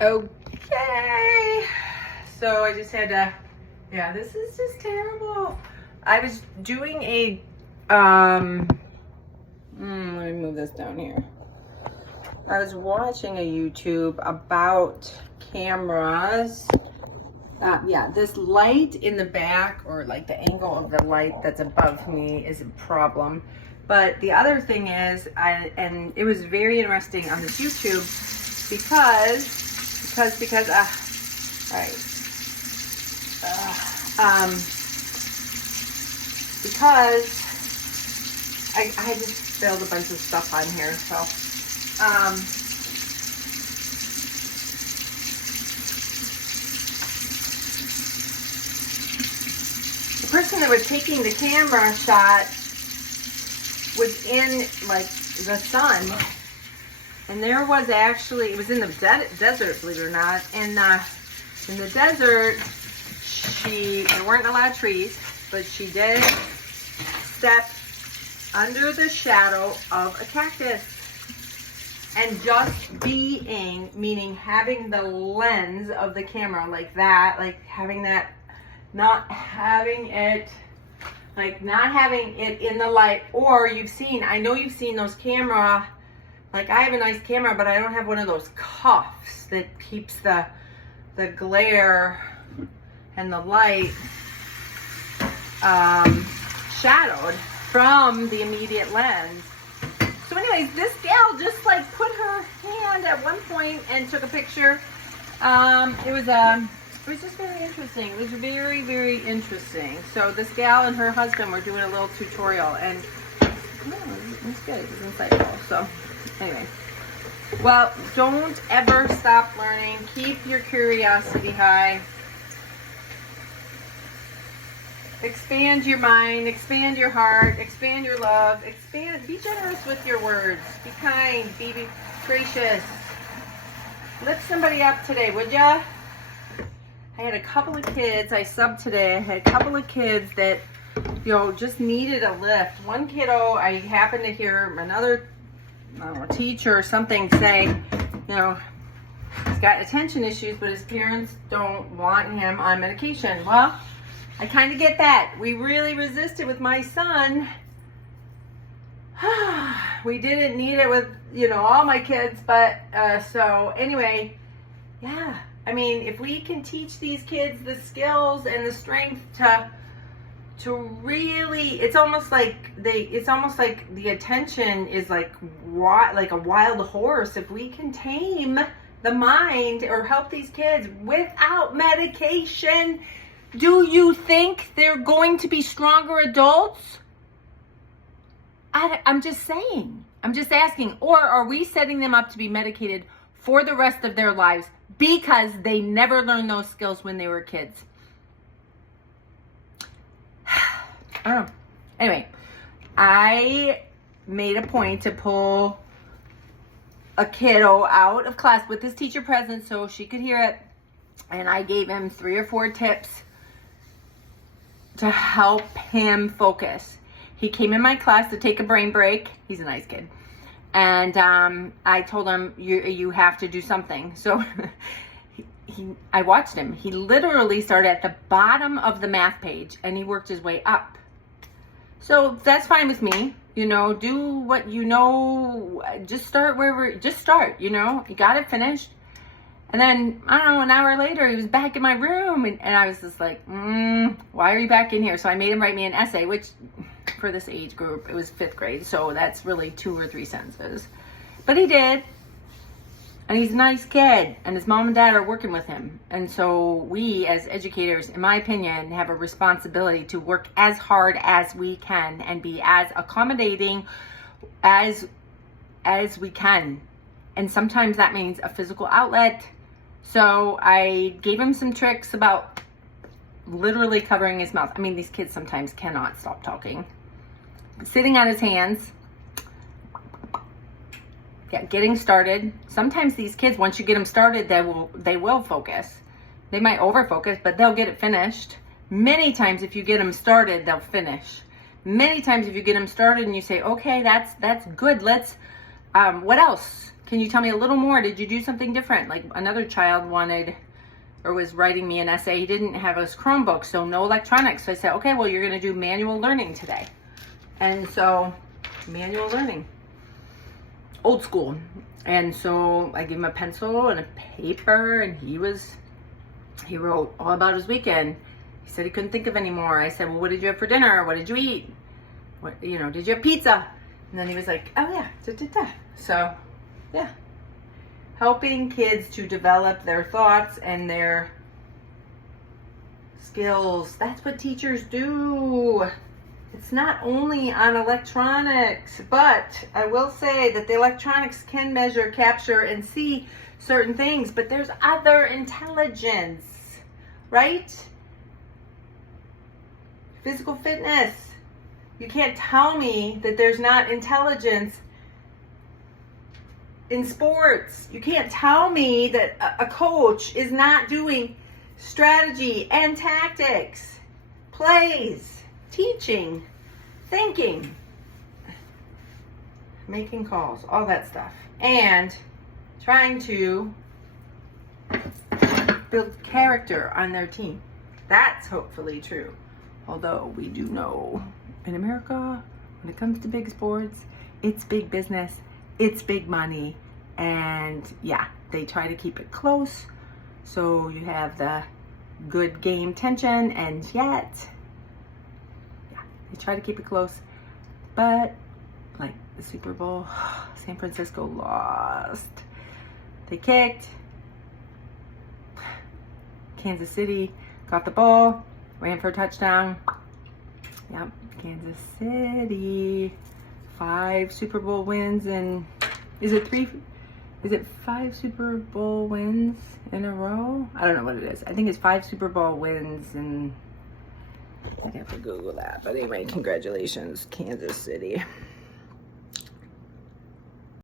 Okay. So I just had to, yeah, this is just terrible. I was doing a, let me move this down here. I was watching a YouTube about cameras. Yeah, this light in the back, or like the angle of the light that's above me, is a problem. But the other thing is, and it was very interesting on this YouTube because I just spilled a bunch of stuff on here, so the person that was taking the camera shot was in like the sun, and there was actually, it was in the desert, believe it or not, and in the desert, there weren't a lot of trees, but she did step under the shadow of a cactus. And just being, meaning having the lens of the camera like that, like having that, not having it in the light. Or I know you've seen those camera, like I have a nice camera, but I don't have one of those cuffs that keeps the glare and the light shadowed from the immediate lens. So anyways, this gal just like put her hand at one point and took a picture. It was just very interesting. It was very, very interesting. So this gal and her husband were doing a little tutorial, and it's good. It was insightful. So anyway, well, don't ever stop learning. Keep your curiosity high. Expand your mind, expand your heart, expand your love, be generous with your words, be kind, be gracious. Lift somebody up today, would ya? I had a couple of kids, I subbed today, I had a couple of kids that, just needed a lift. One kiddo, I happened to hear another, teacher or something say, he's got attention issues, but his parents don't want him on medication. Well, I kind of get that. We really resisted with my son. We didn't need it with, all my kids, but, so anyway, yeah. I mean, if we can teach these kids the skills and the strength to really, it's almost like the attention is like a wild horse. If we can tame the mind or help these kids without medication, do you think they're going to be stronger adults? I'm just saying. I'm just asking. Or are we setting them up to be medicated for the rest of their lives because they never learned those skills when they were kids? I don't know. Anyway, I made a point to pull a kiddo out of class with his teacher present so she could hear it. And I gave him 3 or 4 tips to help him focus. He came in my class to take a brain break. He's a nice kid. And I told him, you have to do something. So I watched him. He literally started at the bottom of the math page and he worked his way up. So that's fine with me. Do what just start you got it finished. And then, I don't know, an hour later, he was back in my room, and I was just like, why are you back in here? So I made him write me an essay, which, for this age group, it was 5th grade, so that's really 2 or 3 sentences. But he did, and he's a nice kid, and his mom and dad are working with him. And so we, as educators, in my opinion, have a responsibility to work as hard as we can and be as accommodating as we can. And sometimes that means a physical outlet. So I gave him some tricks about literally covering his mouth. I mean, these kids sometimes cannot stop talking. Sitting on his hands. Yeah, getting started. Sometimes these kids, once you get them started, they will focus. They might over-focus, but they'll get it finished. Many times if you get them started, they'll finish. Many times if you get them started and you say, okay, that's good. Let's, what else Can you tell me a little more? Did you do something different? Like another child wanted or was writing me an essay. He didn't have his Chromebook, so no electronics. So I said, okay, well, you're going to do manual learning today. And so manual learning, old school. And so I gave him a pencil and a paper, and he wrote all about his weekend. He said he couldn't think of any more. I said, well, what did you have for dinner? What did you eat? What, did you have pizza? And then he was like, oh yeah, So yeah, helping kids to develop their thoughts and their skills. That's what teachers do. It's not only on electronics, but I will say that the electronics can measure, capture, and see certain things, but there's other intelligence, right? Physical fitness. You can't tell me that there's not intelligence in sports. You can't tell me that a coach is not doing strategy and tactics, plays, teaching, thinking, making calls, all that stuff, and trying to build character on their team. That's hopefully true. Although we do know in America, when it comes to big sports, it's big business, it's big money, and yeah, they try to keep it close. So you have the good game tension, and yet they try to keep it close, but like the Super Bowl, San Francisco lost. They kicked. Kansas City got the ball, ran for a touchdown. Yep, Kansas City. 5 Super Bowl wins, and is it 5 Super Bowl wins in a row? I don't know what it is. I think it's 5 Super Bowl wins, and I'd have to Google that. But anyway, congratulations, Kansas City.